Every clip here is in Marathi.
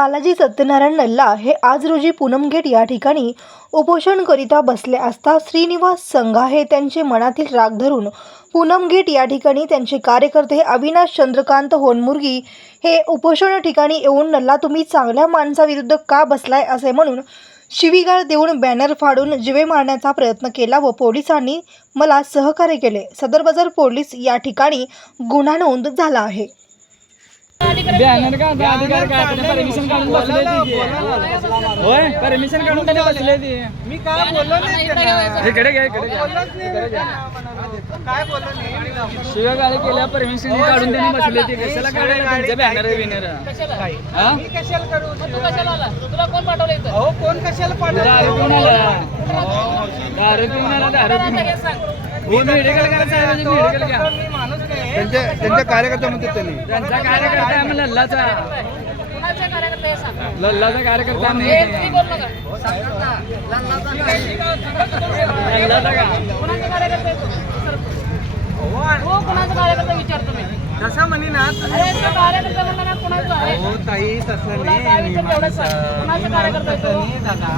बालाजी सत्यनारायण नल्ला हे आज रोजी पूनमगेट या ठिकाणी उपोषणकरिता बसले असता श्रीनिवास संघा हे त्यांचे मनातील राग धरून पूनमगेट या ठिकाणी त्यांचे कार्यकर्ते अविनाश चंद्रकांत होनमुर्गी हे उपोषण ठिकाणी येऊन नल्ला तुम्ही चांगल्या माणसाविरुद्ध का बसलाय असे म्हणून शिवीगाळ देऊन बॅनर फाडून जीवे मारण्याचा प्रयत्न केला व पोलिसांनी मला सहकार्य केले। सदर बाजार पोलीस या ठिकाणी गुन्हा नोंद झाला आहे। बॅनर का अधिकार काय परमिशन काढून बसले ती होय परमिशन काढून त्याने बसले ती मी काय बोललो नाही इकडे घ्या इकडे काय बोललो नाही शिव्या गाडी केल्या परमिशन काढून त्याने बसले ती कशाला काढायला तुमचे बॅनर बिनर हां मी कशाला करू तू कशाला आला तुला कोण पाठवलं इथं अहो कोण कशाला पाठवलं दारू पिऊन आला दारू पिऊन आला दारू पिऊन हो मेडिकल करायचं मेडिकल घ्या मी माणूस नाही त्यांच्या कार्यकर्ता म्हणतात त्यांनी त्यांचा कार्यकर्ता आहे आम्ही लल्लाचा कुणाचे कार्यकर्ते हे सांग लल्लाचा कार्यकर्ता आम्ही हे तुम्ही बोल नका लल्लाचा का कुणाचे कार्यकर्ते हो कुणाचे कार्यकर्ते विचारतो मी तसं म्हणे ना अरे तो कार्यकर्ता म्हणला ना कुणाचा आहे हो ताई तसं तुला नाही काय विचार तेवढंच सांग कुणाचे कार्यकर्ते आहे तो? दादा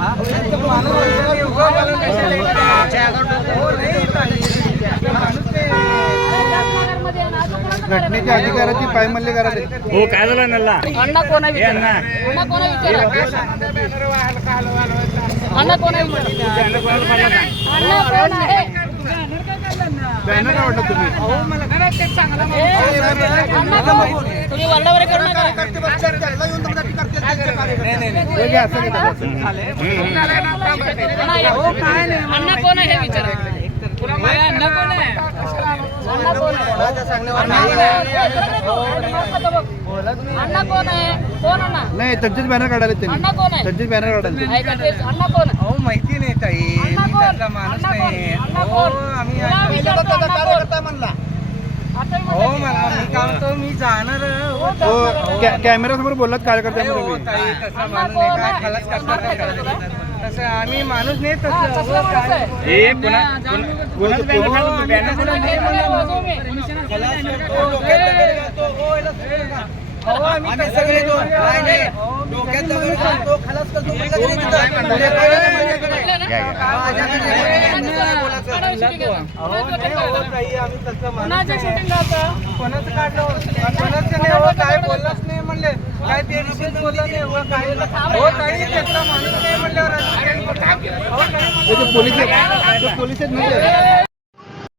माणूस उगा बोलून कशाला हो नाही ताई माणूस ते अरे रत्नागिरीमध्ये आहे ना, तो कुणाचा घटनेच्या अधिकाराची पायमल्ली करा ते. हो काय झालं नल्ला अण्णा कोण आहे विचार अण्णा कोण आहे विचार अण्णा कोण आहे विचार अण्णा कोण आहे बॅनर काय वाटलं तुम्ही अण्णा कोण तुम्ही वल्लावरे करू नका हे घ्या, असं घ्या, असं. अण्णा कोण आहे हे विचार अण्णा कोण आहे अण्णा कोण अण्णा कोण आहे कोण अण्णा नाही त्यांचेच बॅनर काढाले त्यांनी अण्णा कोण आहे त्यांचेच बॅनर काढाले ऐका तेच अण्णा कोण आहे? अहो माहिती नाही ताई अण्णा मी कोण त्यातला माणूस अण्णा कोण नाही अण्णा हो कोण आम्ही तुला विचारतो अण्णा कोण म्हणला आता मी हो म्हणते, मला मी काय म्हणतो मी जाणार हो कॅमेऱ्यासमोर बोललात कार्यकर्त्यांना हो तुम्ही ताई तसा माणूस नाही काय खलास करणार नाही तसं आम्ही माणूस नाही हा, तसं कसला माणूस आहे? ए पुन्हा कोणाचं बॅनर काढून बॅनर तुला नाही म्हणलं वाजवू मी. हो आम्ही तसं घेतो नाही नाही डोक्यात दगड घालतो खलास करतो कुणाचं shooting लावतं? कोणाचं काढलं कोणाचं नाही हो काय बोललाच नाही म्हणले काय ते विषयच बोलला नाही हो काय हो ताई त्यातला माणूस नाही म्हणल्यावर पोलीस पोलीस आहेत म्हणजे